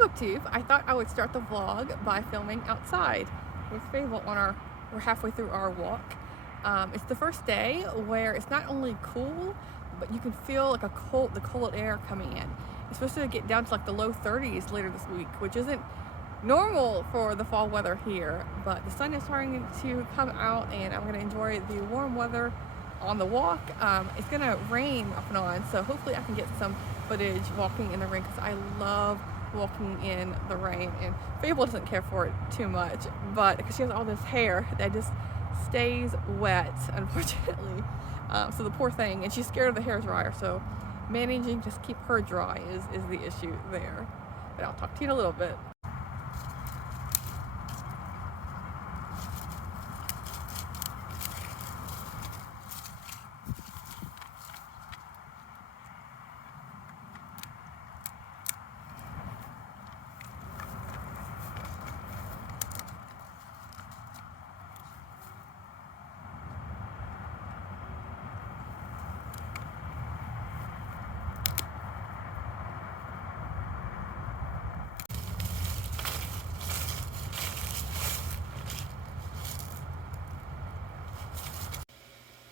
booktube, I thought I would start the vlog by filming outside with Fable we're halfway through our walk. It's the first day where it's not only cool, but you can feel like the cold air coming in. It's supposed to get down to like the low 30s later this week, which isn't normal for the fall weather here, but the sun is starting to come out and I'm going to enjoy the warm weather on the walk. It's going to rain off and on, so hopefully I can get some footage walking in the rain because I love walking in the rain, and Fable doesn't care for it too much, but because she has all this hair that just stays wet, unfortunately. So the poor thing, and she's scared of the hair dryer, so managing to keep her dry is the issue there. But I'll talk to you in a little bit.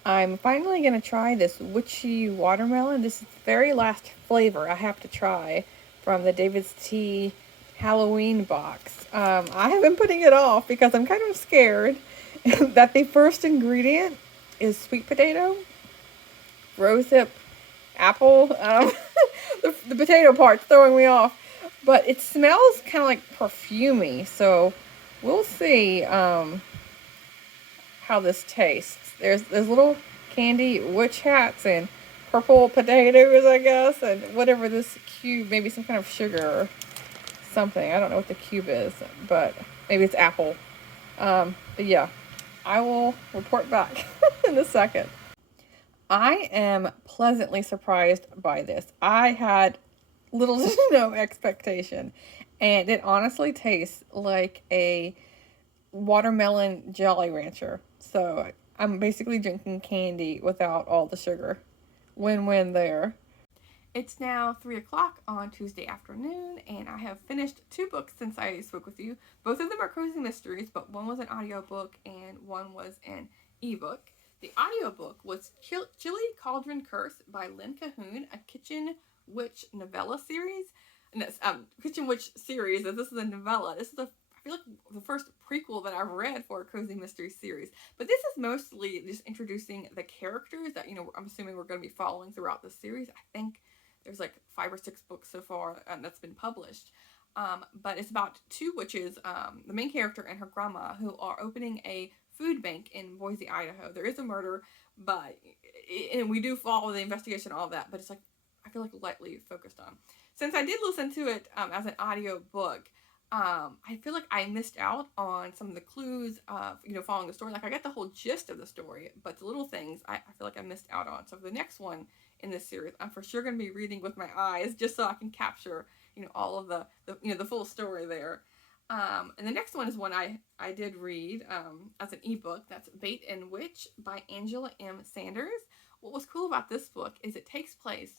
I'm finally going to try this witchy watermelon. This is the very last flavor I have to try from the David's Tea Halloween box. I have been putting it off because I'm kind of scared that the first ingredient is sweet potato, rosehip, apple. The potato part's throwing me off. But it smells kind of like perfumey, so we'll see how this tastes. There's little candy witch hats and purple potatoes, I guess, and whatever this cube, maybe some kind of sugar or something. I don't know what the cube is, but maybe it's apple. But yeah, I will report back in a second. I am pleasantly surprised by this. I had little to no expectation, and it honestly tastes like a watermelon Jolly Rancher. So I'm basically drinking candy without all the sugar. Win-win there. It's now 3 o'clock on Tuesday afternoon, and I have finished 2 books since I spoke with you. Both of them are cozy mysteries, but one was an audiobook and one was an ebook. The audiobook was Chili Cauldron Curse by Lynn Cahoon, a Kitchen Witch novella series. And that's Kitchen Witch series, and this is a novella. This is I feel like the first prequel that I've read for a cozy mystery series. But this is mostly just introducing the characters that, I'm assuming we're going to be following throughout the series. I think there's like 5 or 6 books so far that's been published. But it's about 2 witches, the main character and her grandma, who are opening a food bank in Boise, Idaho. There is a murder, and we do follow the investigation, all of that, but it's like, I feel like lightly focused on. Since I did listen to it as an audio book, I feel like I missed out on some of the clues of, following the story. Like, I get the whole gist of the story, but the little things I feel like I missed out on. So for the next one in this series, I'm for sure going to be reading with my eyes just so I can capture, all of the full story there. And the next one is one I did read as an ebook. That's Bait and Witch by Angela M. Sanders. What was cool about this book is it takes place,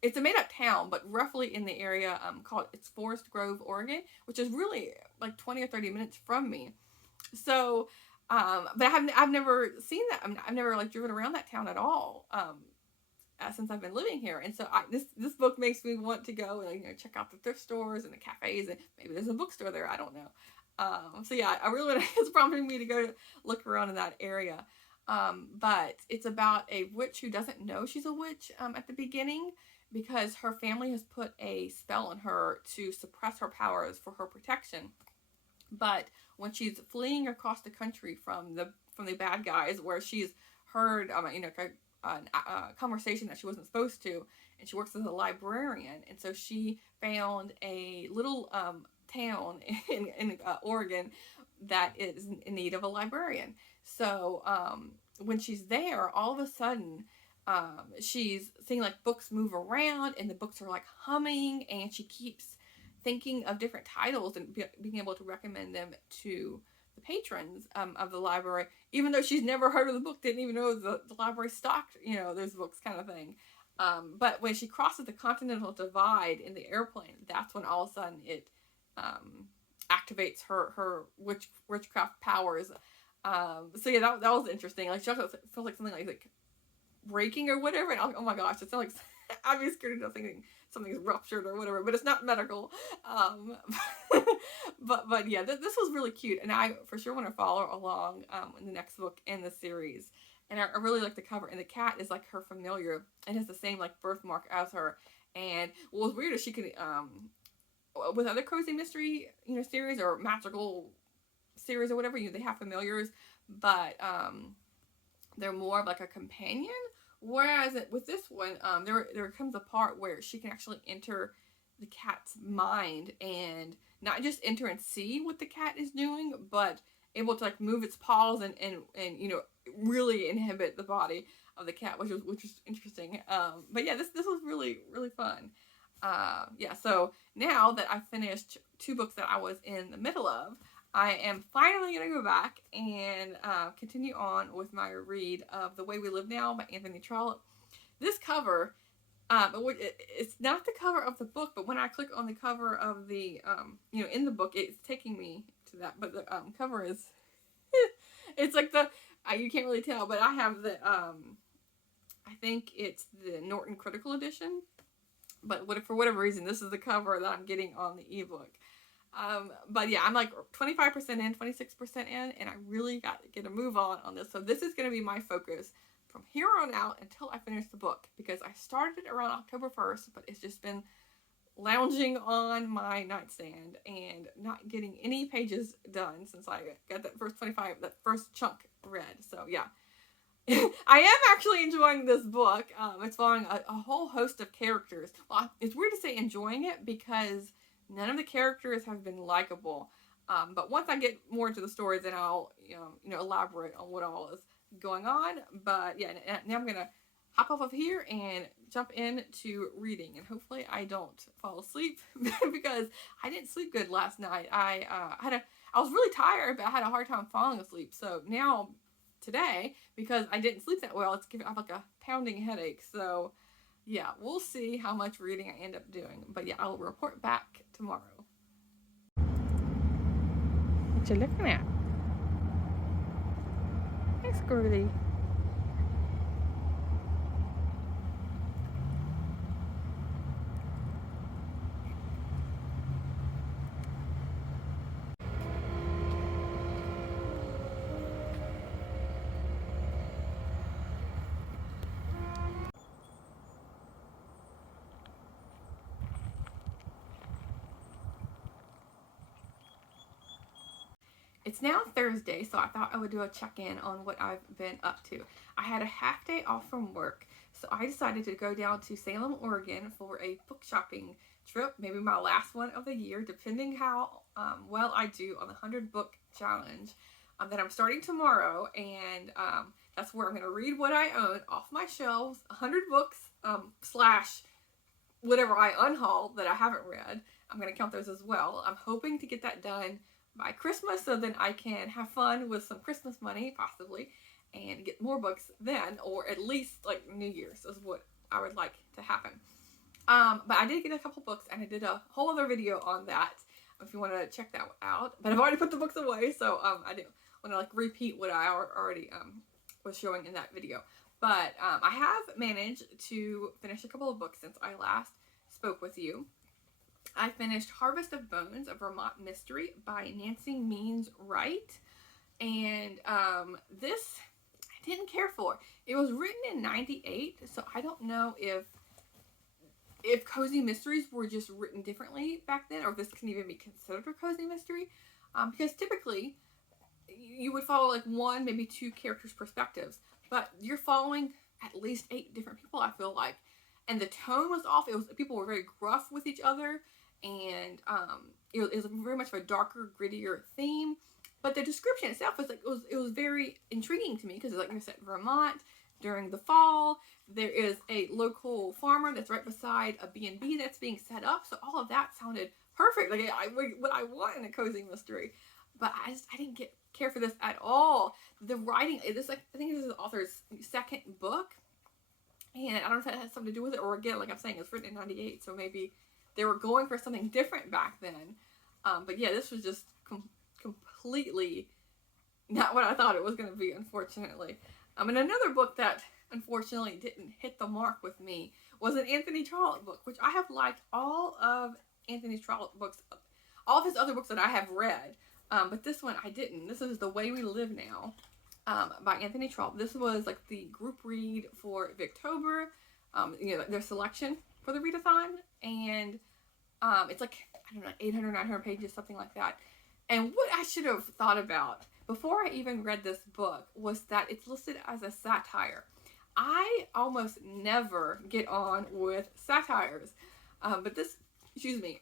it's a made-up town, but roughly in the area it's Forest Grove, Oregon, which is really like 20 or 30 minutes from me. So, but I've never seen that. I've never like driven around that town at all since I've been living here. And so this book makes me want to go and check out the thrift stores and the cafes, and maybe there's a bookstore there. I don't know. So yeah, I really it's prompting me to go look around in that area. But it's about a witch who doesn't know she's a witch at the beginning, because her family has put a spell on her to suppress her powers for her protection. But when she's fleeing across the country from the bad guys, where she's heard a conversation that she wasn't supposed to, and she works as a librarian, and so she found a little town in Oregon that is in need of a librarian. So when she's there, all of a sudden she's seeing like books move around, and the books are like humming, and she keeps thinking of different titles and being able to recommend them to the patrons of the library, even though she's never heard of the book, didn't even know the library stocked those books, kind of thing. But when she crosses the continental divide in the airplane, that's when all of a sudden it activates her witchcraft powers. So yeah, that was interesting. Like she also feels like something like breaking or whatever, and I was like, oh my gosh, it sounds like I'd be scared of thinking something's ruptured or whatever, but it's not medical. But yeah, this was really cute, and I for sure want to follow along in the next book in the series. And I really like the cover, and the cat is like her familiar and has the same like birthmark as her. And what was weird is she could with other cozy mystery series or magical series or whatever, they have familiars, but they're more of like a companion. Whereas with this one, there comes a part where she can actually enter the cat's mind and not just enter and see what the cat is doing, but able to like move its paws and really inhibit the body of the cat, which was interesting. But yeah, this was really really fun. Yeah, so now that I finished 2 books that I was in the middle of, I am finally going to go back and continue on with my read of The Way We Live Now by Anthony Trollope. This cover, it's not the cover of the book, but when I click on the cover of the, in the book, it's taking me to that. But the cover is, it's like you can't really tell, but I have the, I think it's the Norton Critical Edition. But for whatever reason, this is the cover that I'm getting on the ebook. But yeah, I'm like 25% in, 26% in, and I really got to get a move on this. So this is going to be my focus from here on out until I finish the book, because I started around October 1st, but it's just been lounging on my nightstand and not getting any pages done since I got that first chunk read. So yeah. I am actually enjoying this book. It's following a whole host of characters. Well, it's weird to say enjoying it because none of the characters have been likable. But once I get more into the story, then I'll elaborate on what all is going on. But yeah, now I'm gonna hop off of here and jump into reading, and hopefully I don't fall asleep because I didn't sleep good last night. I was really tired, but I had a hard time falling asleep. So now today, because I didn't sleep that well, I have like a pounding headache. So yeah, we'll see how much reading I end up doing. But yeah, I'll report back tomorrow. What you looking at? Hey, Squirrely. It's now Thursday, so I thought I would do a check-in on what I've been up to. I had a half day off from work, so I decided to go down to Salem, Oregon for a book shopping trip, maybe my last one of the year, depending how well I do on the 100 book challenge that I'm starting tomorrow. And that's where I'm going to read what I own off my shelves, 100 books slash whatever I unhaul that I haven't read. I'm going to count those as well. I'm hoping to get that done by Christmas, so then I can have fun with some Christmas money, possibly, and get more books then, or at least like New Year's is what I would like to happen. But I did get a couple books, and I did a whole other video on that if you want to check that out. But I've already put the books away, so I didn't want to like repeat what I already was showing in that video. But I have managed to finish a couple of books since I last spoke with you. I finished Harvest of Bones, a Vermont mystery by Nancy Means Wright. And this I didn't care for. It was written in 98, so I don't know if cozy mysteries were just written differently back then, or if this can even be considered a cozy mystery. Because typically you would follow like 1, maybe 2 characters' perspectives, but you're following at least 8 different people, I feel like. And the tone was off. People were very gruff with each other, and it was very much of a darker, grittier theme. But the description itself was like it was very intriguing to me, because like I said, Vermont during the fall. There is a local farmer that's right beside a B&B that's being set up. So all of that sounded perfect, like what I want in a cozy mystery. But I didn't care for this at all. The writing, I think this is the author's 2nd book. And I don't know if that has something to do with it, or again, like I'm saying, it's written in 98, so maybe they were going for something different back then. But yeah, this was just completely not what I thought it was going to be, unfortunately. And another book that unfortunately didn't hit the mark with me was an Anthony Trollope book, which I have liked all of Anthony Trollope books, all of his other books that I have read. But this one I didn't. This is The Way We Live Now by Anthony Trollope. This was like the group read for Victober, their selection for the readathon. And it's like, I don't know, 800, 900 pages, something like that. And what I should have thought about before I even read this book was that it's listed as a satire. I almost never get on with satires. But this,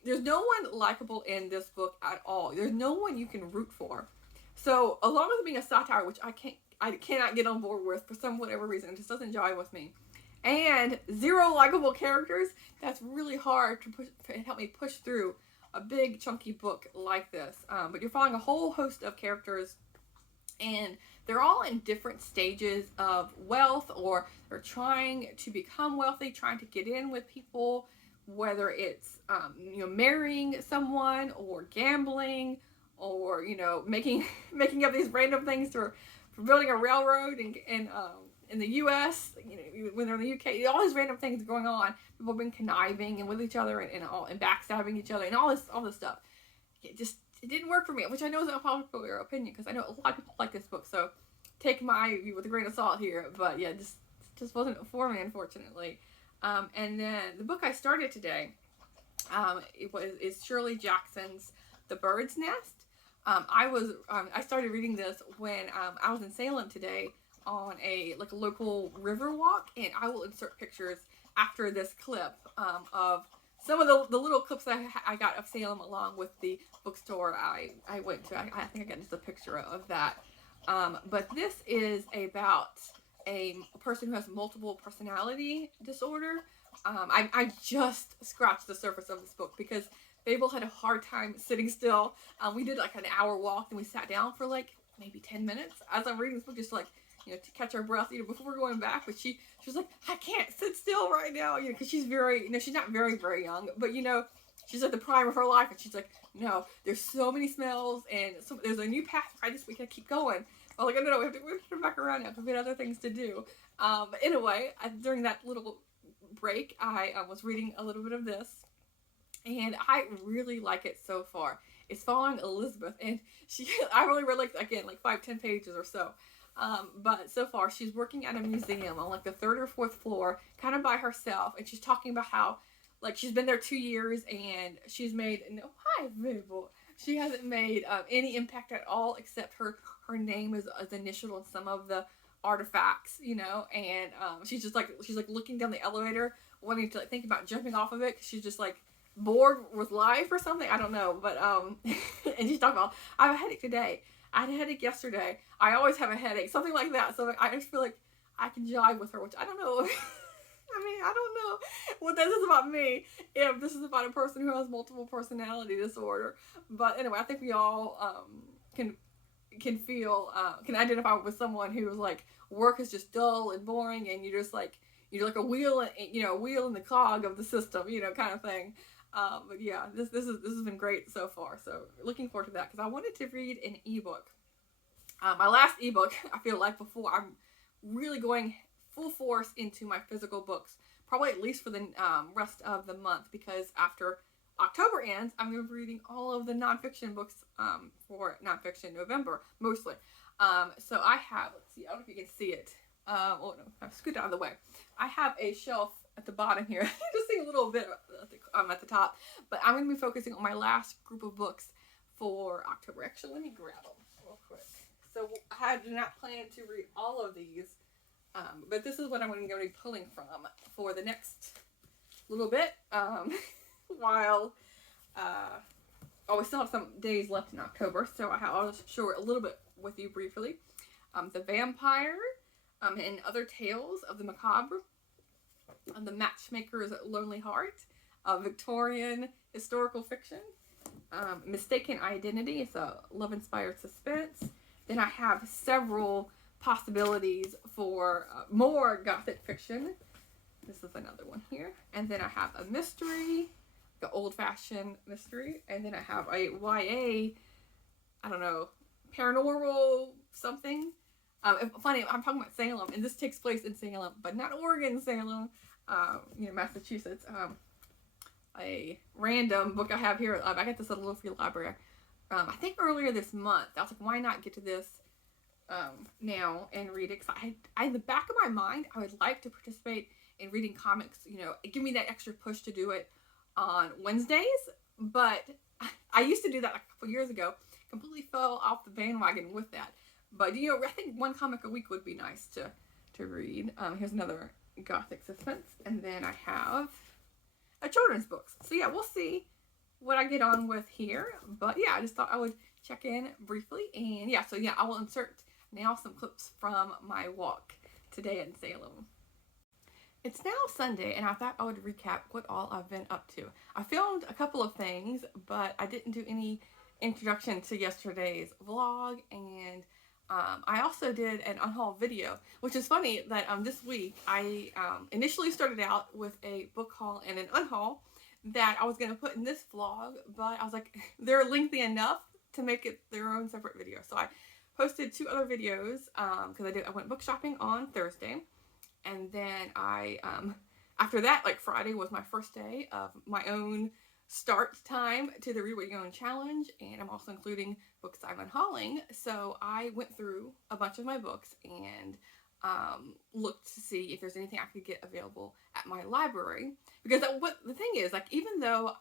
there's no one likable in this book at all. There's no one you can root for. So along with it being a satire, which I cannot get on board with for some whatever reason, it just doesn't jive with me. And 0 likable characters, that's really hard to help me push through a big chunky book like this. But you're following a whole host of characters, and they're all in different stages of wealth, or they're trying to become wealthy, trying to get in with people, whether it's marrying someone, or gambling, or making up these random things for building a railroad in the U.S., when they're in the U.K., all these random things going on. People have been conniving and with each other and backstabbing each other and all this stuff. It didn't work for me, which I know is a popular opinion because I know a lot of people like this book. So take my view with a grain of salt here. But yeah, just wasn't for me, unfortunately. And then the book I started today, is Shirley Jackson's The Bird's Nest. I started reading this when I was in Salem today on a local river walk, and I will insert pictures after this clip of some of the little clips that I got of Salem, along with the bookstore I went to. I think I got just a picture of that. But this is about a person who has multiple personality disorder. I just scratched the surface of this book because Babel had a hard time sitting still. We did like an hour walk, and we sat down for maybe 10 minutes as I'm reading this book, just to catch our breath, before we're going back. But she was like, I can't sit still right now, because she's very, she's not very, very young, but she's at the prime of her life, and she's like, no, there's so many smells, and there's a new path. I just, we gotta keep going. I'm like, no, we have to turn back around now because we had other things to do. But anyway, during that little break, I was reading a little bit of this, and I really like it so far. It's following Elizabeth, and I only read 5-10 pages or so. But so far she's working at a museum on the 3rd or 4th floor, kind of by herself, and she's talking about how she's been there 2 years and she's made she hasn't made any impact at all, except her name is initialed on some of the artifacts, and she's looking down the elevator, wanting to think about jumping off of it because she's just bored with life or something. I don't know, but and she's talking about, I have a headache today. I had a headache yesterday. I always have a headache. Something like that. So I just feel like I can jive with her, which I don't know. I don't know what this is about me, if this is about a person who has multiple personality disorder. But anyway, I think we all can identify with someone who was work is just dull and boring, and you're just you're like a wheel, a wheel in the cog of the system, kind of thing. But yeah, this has been great so far. So looking forward to that, because I wanted to read an ebook. My last ebook, I feel before I'm really going full force into my physical books, probably at least for the rest of the month, because after October ends, I'm going to be reading all of the nonfiction books for Nonfiction November, mostly. So I have, let's see, I don't know if you can see it. Oh no, I've scooted out of the way. I have a shelf at the bottom here. Just see a little bit at the top. But I'm going to be focusing on my last group of books for October. Actually, let me grab them real quick. So I did not plan to read all of these, but this is what I'm going to be pulling from for the next little bit. While we still have some days left in October, so I'll just share a little bit with you briefly. The Vampire, and Other Tales of the Macabre, The Matchmaker's Lonely Heart, Victorian historical fiction, Mistaken Identity. It's a love-inspired suspense. Then I have several possibilities for more gothic fiction. This is another one here. And then I have a mystery, the old-fashioned mystery. And then I have a YA, I don't know, paranormal something. Funny, I'm talking about Salem, and this takes place in Salem, but not Oregon, Salem, Massachusetts. A random book I have here. I got this at a local free library. I think earlier this month. I was like, why not get to this now and read it? Because I, in the back of my mind, I would like to participate in reading comics. Give me that extra push to do it on Wednesdays. But I used to do that like a couple years ago. Completely fell off the bandwagon with that. But I think one comic a week would be nice to read. Here's another gothic suspense, and then I have a children's books. So yeah, we'll see what I get on with here. But yeah, I just thought I would check in briefly, and yeah, so yeah, I will insert now some clips from my walk today in Salem. It's now Sunday, and I thought I would recap what all I've been up to. I filmed a couple of things, but I didn't do any introduction to yesterday's vlog, and I also did an unhaul video, which is funny that this week I initially started out with a book haul and an unhaul that I was going to put in this vlog, but I was like, they're lengthy enough to make it their own separate video. So I posted 2 other videos because I went book shopping on Thursday, and then I after that, like Friday was my first day of my own start time to the Read What You Own challenge, and I'm also including books I'm unhauling. So I went through a bunch of my books and looked to see if there's anything I could get available at my library, because what the thing is, like, even though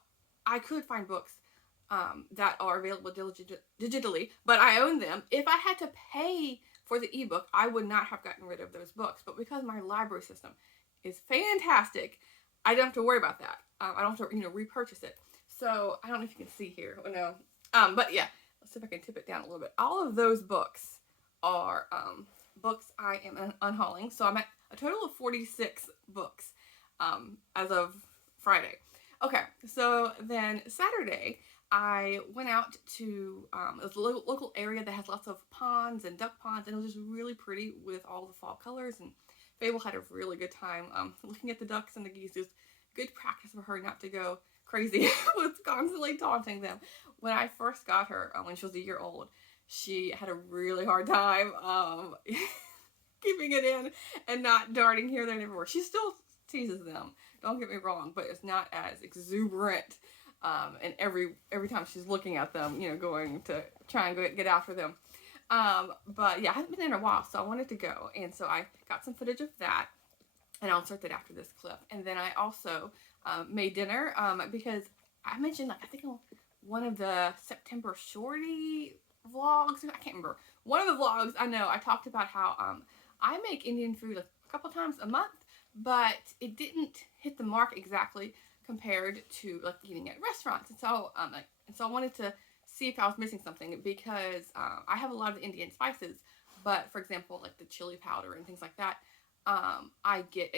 I could find books that are available digitally, but I own them, if I had to pay for the ebook, I would not have gotten rid of those books. But because my library system is fantastic, I don't have to worry about that. I don't have to, repurchase it. So I don't know if you can see here. Oh, no. But yeah, let's see if I can tip it down a little bit. All of those books are books I am unhauling. So I'm at a total of 46 books as of Friday. Okay, so then Saturday, I went out to a local area that has lots of ponds and duck ponds, and it was just really pretty with all the fall colors. And Fable had a really good time looking at the ducks and the geese. It was good practice for her not to go crazy with constantly taunting them. When I first got her, when she was a year old, she had a really hard time keeping it in and not darting here, there, and everywhere. She still teases them, don't get me wrong, but it's not as exuberant. And every time she's looking at them, going to try and get after them. But yeah, I haven't been in a while, so I wanted to go. And so I got some footage of that, and I'll insert that after this clip. And then I also made dinner because I mentioned, I think on one of the September Shorty vlogs, I can't remember. One of the vlogs, I know, I talked about how I make Indian food a couple times a month, but it didn't hit the mark exactly compared to eating at restaurants. And so I wanted to see if I was missing something, because I have a lot of Indian spices, but for example, like the chili powder and things like that, I get,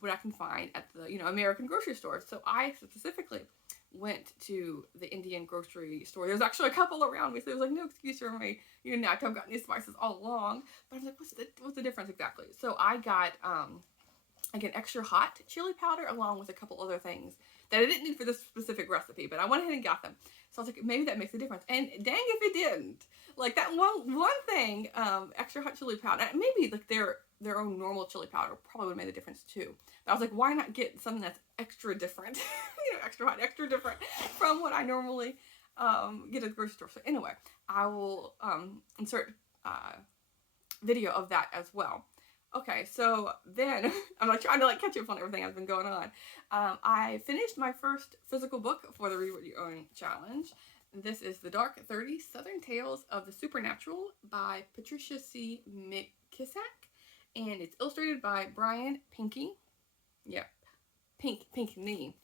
what I can find at the, American grocery stores. So I specifically went to the Indian grocery store. There's actually a couple around me, so there's no excuse for me, not to have gotten these spices all along. But I was like, what's the difference exactly? So I got, extra hot chili powder along with a couple other things that I didn't need for this specific recipe, but I went ahead and got them. So I was like, maybe that makes a difference. And dang if it didn't. Like that one thing, extra hot chili powder, maybe their own normal chili powder probably would have made a difference too. But I was like, why not get something that's extra different, extra hot, extra different from what I normally get at the grocery store. So anyway, I will insert video of that as well. Okay, so then I'm trying to catch up on everything that's been going on. I finished my first physical book for the Read What You Own challenge. This is The Dark 30 Southern Tales of the Supernatural by Patricia C. McKissack, and it's illustrated by Brian Pinckney. Yeah, Pinckney.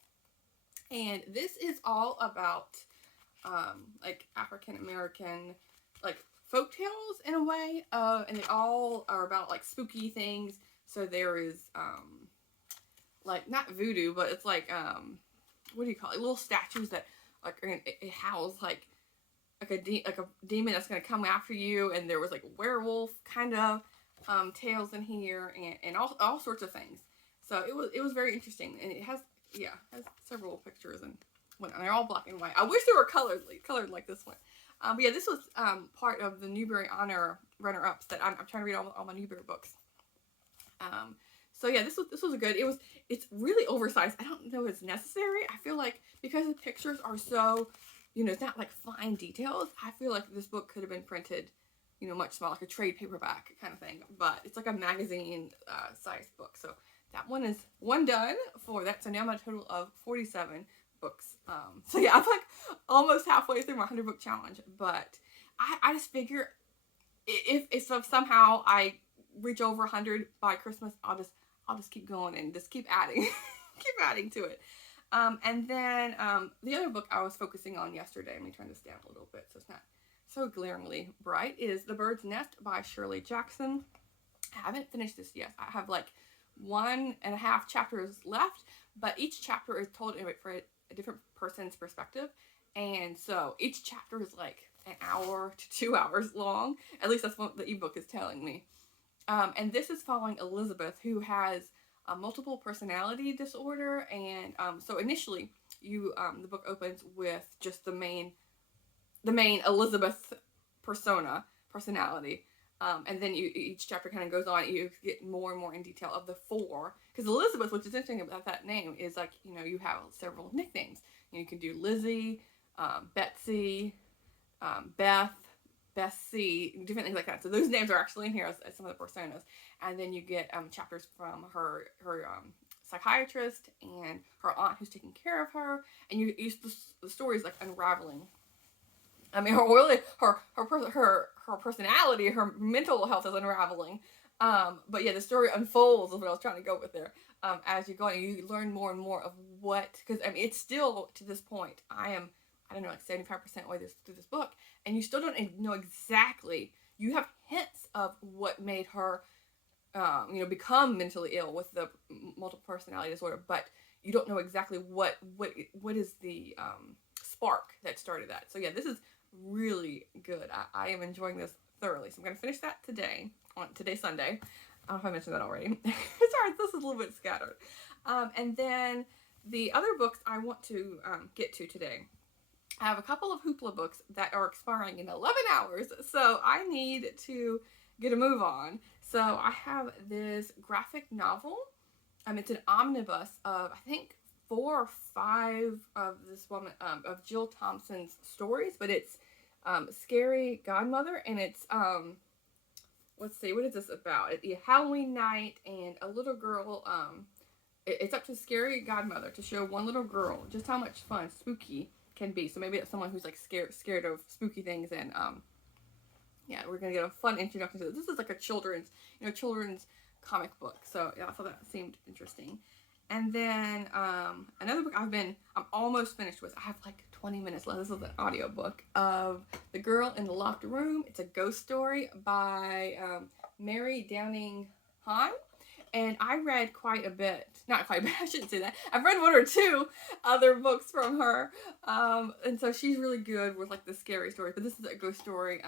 And this is all about African American folk tales in a way, and they all are about spooky things. So there is not voodoo, but it's what do you call it? Little statues that it house a demon that's gonna come after you, and there was werewolf kind of tales in here, and all sorts of things. So it was very interesting, and it has several pictures, and they're all black and white. I wish they were colored like this one. But yeah, this was part of the Newbery Honor runner-ups that I'm trying to read all my Newbery books. So yeah, this was a good. It's really oversized. I don't know if it's necessary. I feel like because the pictures are so, it's not like fine details. I feel like this book could have been printed, much smaller, like a trade paperback kind of thing. But it's like a magazine sized book. So that one is done for that. So now I'm at a total of 47 books. So yeah, I'm like almost halfway through my 100 book challenge. But I just figure if somehow I reach over 100 by Christmas, I'll just keep going and just keep adding, keep adding to it. And then the other book I was focusing on yesterday, let me turn this down a little bit so it's not so glaringly bright, is The Bird's Nest by Shirley Jackson. I haven't finished this yet. I have like 1.5 chapters left, but each chapter is told for a different person's perspective. And so each chapter is like an hour to 2 hours long. At least that's what the ebook is telling me. And this is following Elizabeth, who has a multiple personality disorder. And so initially, the book opens with just the main Elizabeth personality. And then each chapter kind of goes on. You get more and more in detail of the four. Because Elizabeth, which is interesting about that name, is like, you have several nicknames. You can do Lizzie, Betsy, Beth, Bessie, different things like that. So those names are actually in here as some of the personas. And then you get chapters from her psychiatrist and her aunt who's taking care of her. And the story is like unraveling. I mean, her personality, her mental health is unraveling. But yeah, the story unfolds is what I was trying to go with there. As you go on, you learn more and more of because I mean, it's still to this point. I don't know, like 75% way through this book, and you still don't know exactly. You have hints of what made her, become mentally ill with the multiple personality disorder, but you don't know exactly what is the spark that started that. So yeah, this is really good. I am enjoying this thoroughly. So I'm going to finish that today, on today's Sunday. I don't know if I mentioned that already. Sorry, this is a little bit scattered. And then the other books I want to get to today. I have a couple of Hoopla books that are expiring in 11 hours, so I need to get a move on. So I have this graphic novel. It's an omnibus of, I think, 4 or 5 of this woman, of Jill Thompson's stories, but it's Scary Godmother, and it's, let's see, what is this about? It's Halloween night, and a little girl, it's up to Scary Godmother to show one little girl just how much fun spooky can be. So maybe it's someone who's like scared of spooky things, and yeah, we're gonna get a fun introduction to this. This is like a children's comic book. So yeah, I thought that seemed interesting. And then another book I'm almost finished with. I have like 20 minutes left. This is an audiobook of The Girl in the Locked Room. It's a ghost story by Mary Downing Hahn. And I read quite a bit, not quite a bit, I shouldn't say that. I've read 1 or 2 other books from her. And so she's really good with like the scary stories. But this is a ghost story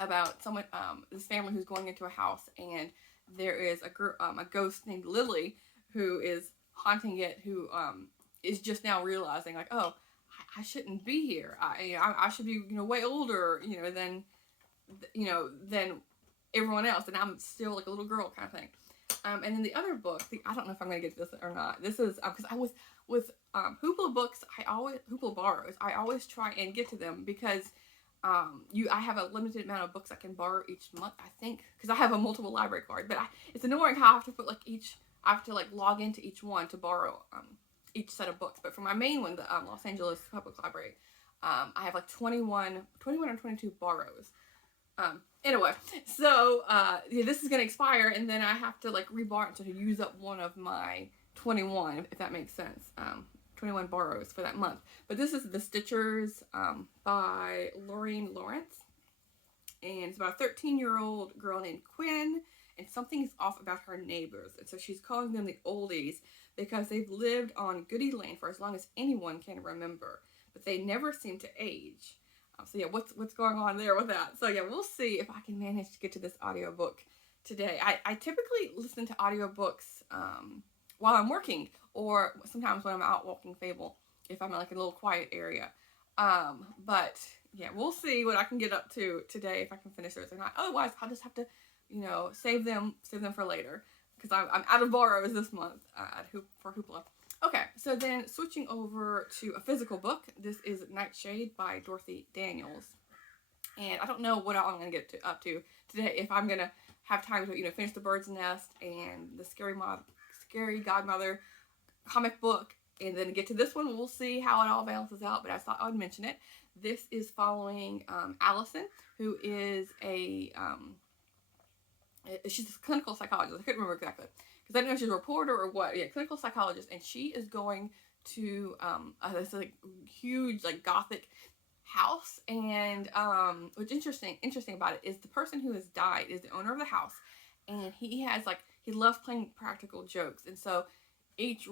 about someone, this family who's going into a house, and there is a ghost named Lily who is haunting it, who is just now realizing like, oh, I shouldn't be here. I should be, way older, than everyone else, and I'm still like a little girl kind of thing. And then the other book, I don't know if I'm going to get to this or not. This is, because I was, with Hoopla books, Hoopla borrows, I always try and get to them because I have a limited amount of books I can borrow each month, I think, because I have a multiple library card, but it's annoying how I have to put I have to log into each one to borrow each set of books. But for my main one, the Los Angeles Public Library, I have like 21 or 22 borrows. Anyway, so this is going to expire, and then I have to reborrow it to use up one of my 21, if that makes sense. 21 borrows for that month. But this is The Stitchers by Lorraine Lawrence. And it's about a 13-year-old girl named Quinn, and something is off about her neighbors. And so she's calling them the oldies because they've lived on Goody Lane for as long as anyone can remember. But they never seem to age. So yeah, what's going on there with that? So yeah, we'll see if I can manage to get to this audiobook today. I typically listen to audiobooks while I'm working, or sometimes when I'm out walking Fable, if I'm in like a little quiet area. But yeah, we'll see what I can get up to today, if I can finish those or not. Otherwise, I'll just have to, you know, save them for later, because I'm out of borrows this month for Hoopla. Okay, so then switching over to a physical book. This is Nightshade by Dorothy Daniels. And I don't know what all I'm going to get up to today, if I'm going to have time to, you know, finish The Bird's Nest and the Scary Godmother comic book, and then get to this one. We'll see how it all balances out, but I thought I would mention it. This is following Allison, who is she's a clinical psychologist. I couldn't remember exactly, because I didn't know if she's a reporter or what. Yeah, clinical psychologist, and she is going to this like huge like gothic house, and what's interesting about it is the person who has died is the owner of the house, and he loves playing practical jokes, and so each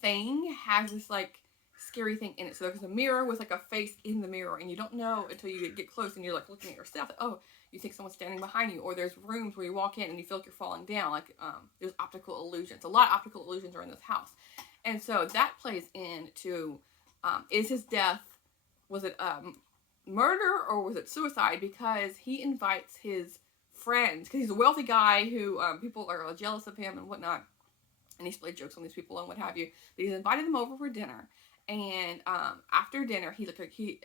thing has this like scary thing in it. So there's a mirror with like a face in the mirror, and you don't know until you get close and you're like looking at yourself. Oh, you think someone's standing behind you, or there's rooms where you walk in and you feel like you're falling down. Like there's optical illusions. A lot of optical illusions are in this house, and so that plays into is his death, was it murder or was it suicide? Because he invites his friends, because he's a wealthy guy who people are jealous of him and whatnot, and he's played jokes on these people and what have you. But he's invited them over for dinner, and after dinner, he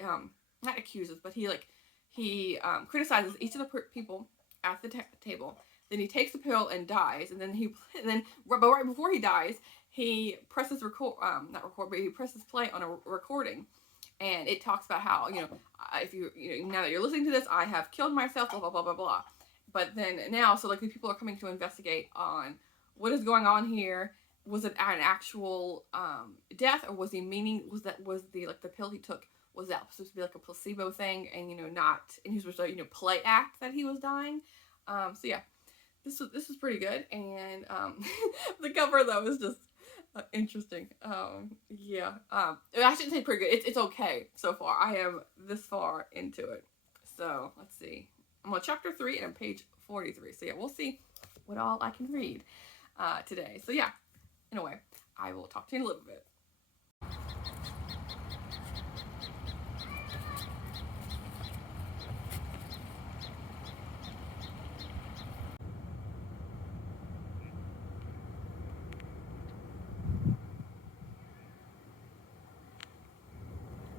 not accuses, but he criticizes each of the people at the table. Then he takes a pill and dies, and then but right before he dies, he presses he presses play on a recording, and it talks about how, you know, if you know, now that you're listening to this, I have killed myself, blah blah blah blah blah. But then now, so like the people are coming to investigate on what is going on here. Was it an actual death, or was the pill he took, was that supposed to be like a placebo thing, and you know, not, and he was supposed to, you know, play act that he was dying. So yeah, this was pretty good, and the cover though is just interesting. Yeah, I shouldn't say pretty good. It's okay so far. I am this far into it. So let's see. I'm on chapter 3 and I'm page 43. So yeah, we'll see what all I can read today. So yeah, anyway, I will talk to you in a little bit.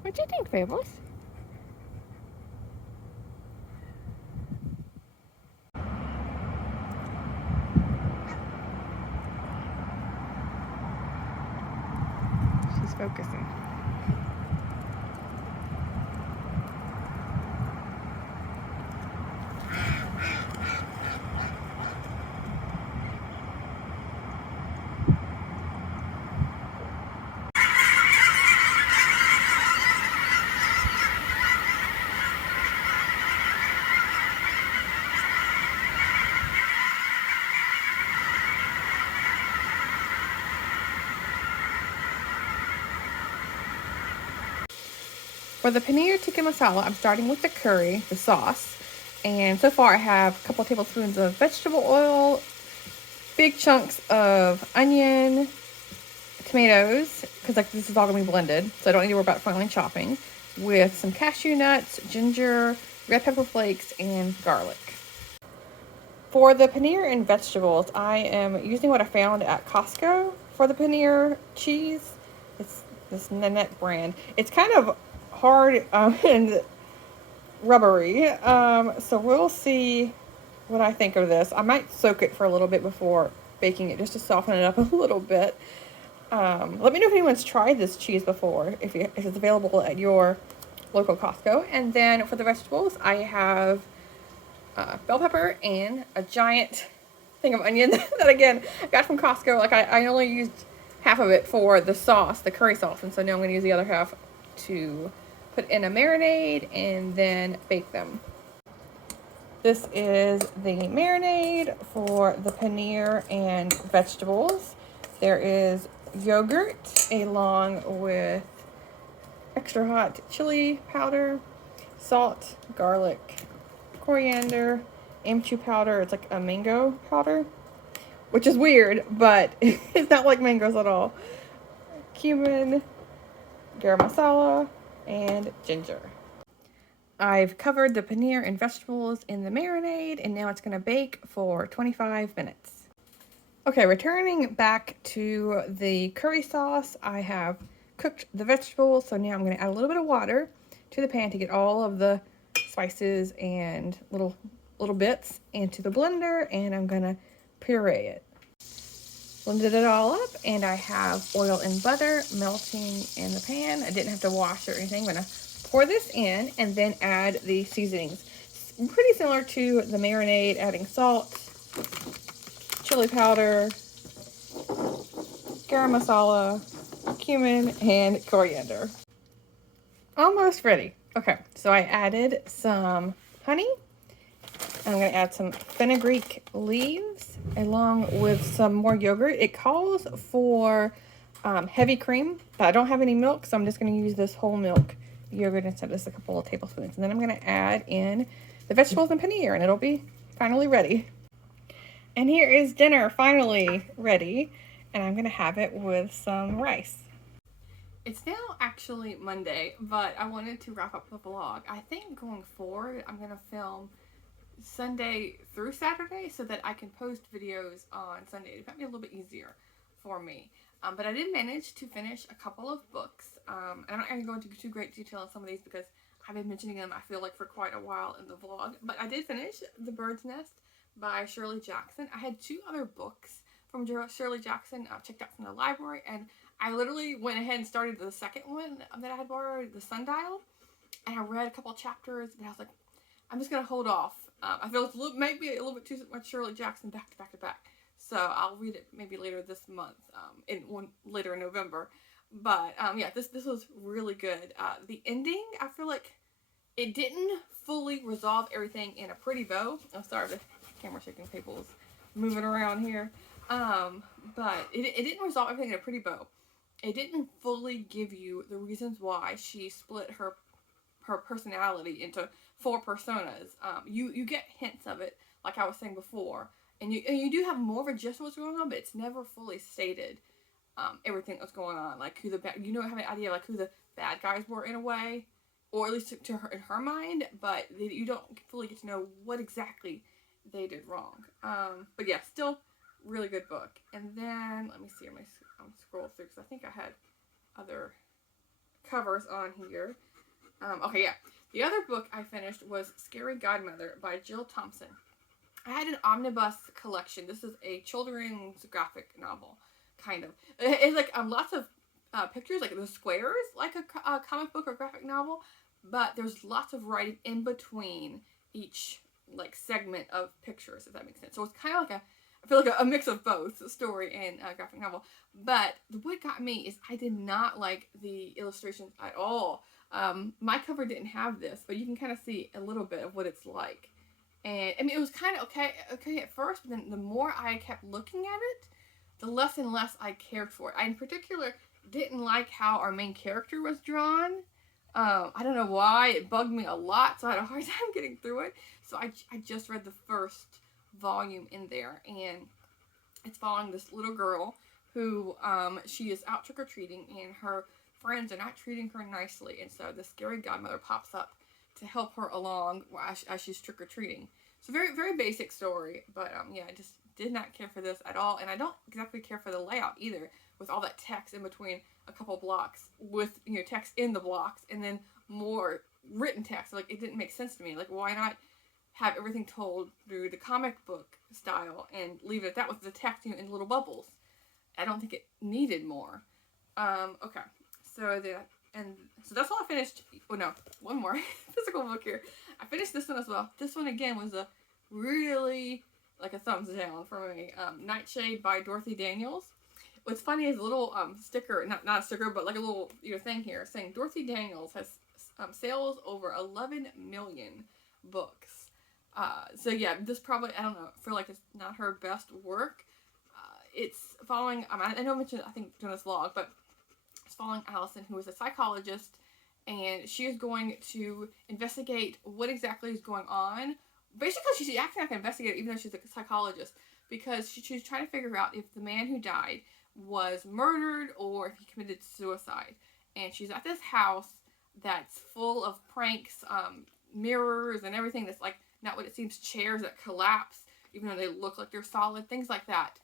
What do you think, Fables? She's focusing. For the Paneer Tikka Masala, I'm starting with the curry, the sauce. And so far I have a couple of tablespoons of vegetable oil, big chunks of onion, tomatoes, because like this is all going to be blended, so I don't need to worry about finely chopping, with some cashew nuts, ginger, red pepper flakes, and garlic. For the paneer and vegetables, I am using what I found at Costco for the paneer cheese. It's this Nanette brand. It's kind of hard and rubbery, so we'll see what I think of this. I might soak it for a little bit before baking it, just to soften it up a little bit. Let me know if anyone's tried this cheese before, if it's available at your local Costco. And then for the vegetables, I have bell pepper and a giant thing of onion that again I got from Costco. Like I only used half of it for the sauce, the curry sauce, and so now I'm going to use the other half to put in a marinade and then bake them. This is the marinade for the paneer and vegetables. There is yogurt along with extra hot chili powder, salt, garlic, coriander, amchu powder. It's like a mango powder, which is weird, but it's not like mangoes at all. Cumin, garam masala, and ginger. I've covered the paneer and vegetables in the marinade, and now it's going to bake for 25 minutes. Okay, returning back to the curry sauce, I have cooked the vegetables, so now I'm going to add a little bit of water to the pan to get all of the spices and little bits into the blender, and I'm going to puree it. Blended it all up, and I have oil and butter melting in the pan. I didn't have to wash or anything. I'm going to pour this in and then add the seasonings. Pretty similar to the marinade, adding salt, chili powder, garam masala, cumin, and coriander. Almost ready. Okay, so I added some honey. I'm going to add some fenugreek leaves along with some more yogurt. It calls for heavy cream, but I don't have any milk, so I'm just going to use this whole milk yogurt instead of just a couple of tablespoons. And then I'm going to add in the vegetables and paneer, and it'll be finally ready. And here is dinner finally ready, and I'm going to have it with some rice. It's now actually Monday, but I wanted to wrap up the vlog. I think going forward, I'm going to film Sunday through Saturday so that I can post videos on Sunday. It might be a little bit easier for me. But I did manage to finish a couple of books. I'm not going to go into too great detail on some of these because I've been mentioning them, I feel like, for quite a while in the vlog. But I did finish The Bird's Nest by Shirley Jackson. I had 2 other books from Shirley Jackson checked out from the library, and I literally went ahead and started the second one that I had borrowed, The Sundial, and I read a couple chapters, but I was like, I'm just going to hold off. I feel it's maybe a little bit too much Shirley Jackson back to back to back. So I'll read it maybe later this month, later in November. But yeah, this was really good. The ending, I feel like it didn't fully resolve everything in a pretty bow. Oh, sorry, the camera shaking people's moving around here. But it didn't resolve everything in a pretty bow. It didn't fully give you the reasons why she split her personality into 4 personas. You get hints of it, like I was saying before, and you do have more of a gist of what's going on, but it's never fully stated everything that's going on. Like who the have an idea like who the bad guys were in a way, or at least to her in her mind, but you don't fully get to know what exactly they did wrong. But yeah, still really good book. And then let me see. I'm scroll through because I think I had other covers on here. Okay, yeah. The other book I finished was Scary Godmother by Jill Thompson. I had an omnibus collection. This is a children's graphic novel, kind of. It's like lots of pictures, like the squares, like a comic book or graphic novel, but there's lots of writing in between each like segment of pictures, if that makes sense. So it's kind of like I feel like a mix of both story and graphic novel. But what got me is I did not like the illustrations at all. My cover didn't have this, but you can kind of see a little bit of what it's like. And I mean, it was kind of okay at first, but then the more I kept looking at it, the less and less I cared for it. I, in particular, didn't like how our main character was drawn. I don't know why. It bugged me a lot, so I had a hard time getting through it. So I just read the first volume in there, and it's following this little girl who she is out trick-or-treating, and her friends are not treating her nicely, and so the scary godmother pops up to help her along as she's trick-or-treating. So very, very basic story, but yeah, I just did not care for this at all, and I don't exactly care for the layout either, with all that text in between a couple blocks, with text in the blocks, and then more written text. Like, it didn't make sense to me. Like, why not have everything told through the comic book style and leave it at that with the text in little bubbles? I don't think it needed more. Okay, so that's all I finished. Oh no, one more physical book here. I finished this one as well. This one again was a really like a thumbs down for me. Nightshade by Dorothy Daniels. What's funny is a little sticker, not a sticker, but like a little thing here saying Dorothy Daniels has sales over 11 million books. So yeah, this probably, I don't know, feel like it's not her best work. It's following, I know I mentioned, I think, during this vlog, but it's following Allison, who is a psychologist, and she is going to investigate what exactly is going on basically she's acting like an investigator, even though she's a psychologist, because she's trying to figure out if the man who died was murdered or if he committed suicide. And she's at this house that's full of pranks, mirrors and everything that's like not what it seems, chairs that collapse even though they look like they're solid, things like that.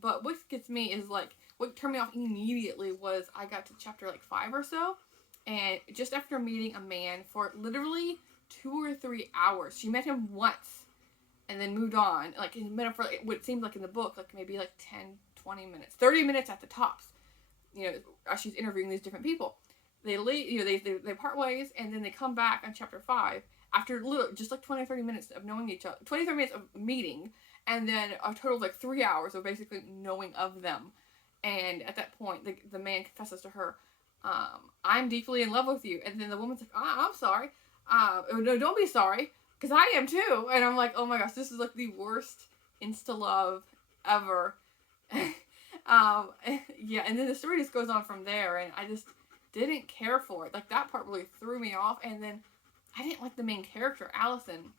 But what gets me is like what turned me off immediately was I got to chapter like 5 or so, and just after meeting a man for literally 2 or 3 hours, she met him once and then moved on. Like, he met him for like, what it seemed like in the book, like maybe like 10, 20 minutes, 30 minutes at the tops. You know, as she's interviewing these different people, they leave. You know, they part ways, and then they come back on chapter 5 after just like 20 or 30 minutes of knowing each other, 20 30 minutes of meeting, and then a total of like 3 hours of basically knowing of them. And at that point, the man confesses to her, "I'm deeply in love with you," and then the woman's like, "I'm sorry." No, don't be sorry, because I am too. And I'm like, oh my gosh, this is like the worst insta love ever. Yeah, and then the story just goes on from there, and I just didn't care for it. Like, that part really threw me off, and then I didn't like the main character, Allison,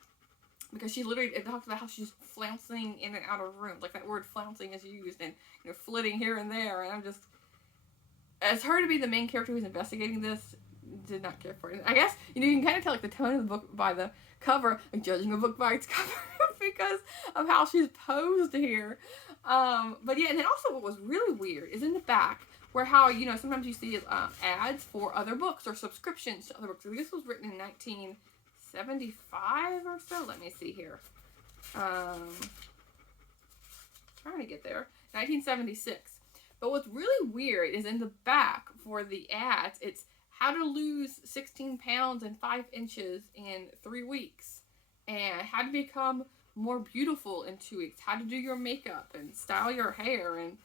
because she literally talked about how she's flouncing in and out of rooms. Like, that word flouncing is used, and, you know, flitting here and there, and I'm just, as her to be the main character who's investigating this, did not care for it. I guess, you know, you can kind of tell like the tone of the book by the cover, like judging a book by its cover because of how she's posed here. But yeah, and then also what was really weird is in the back where how, you know, sometimes you see ads for other books or subscriptions to other books. This was written in 1975 or so. Let me see here. Trying to get there. 1976. But what's really weird is in the back for the ads, it's how to lose 16 pounds and 5 inches in 3 weeks, and how to become more beautiful in 2 weeks, how to do your makeup and style your hair, and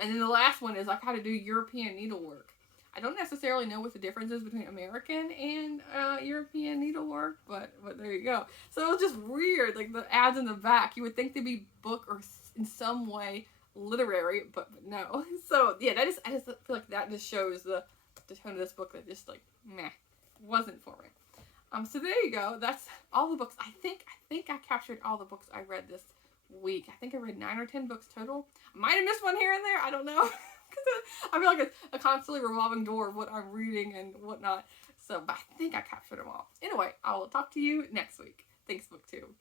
then the last one is like how to do European needlework. I don't necessarily know what the difference is between American and European needlework, but there you go. So it was just weird, like the ads in the back. You would think they'd be book or in some way literary, but no. So yeah, I just feel like that just shows the tone of this book that just like meh, wasn't for me. So there you go. That's all the books. I think I captured all the books I read this week. I think I read 9 or 10 books total. I might have missed one here and there. I don't know. I feel like it's a constantly revolving door of what I'm reading and whatnot. So, but I think I captured them all. Anyway, I will talk to you next week. Thanks, BookTube.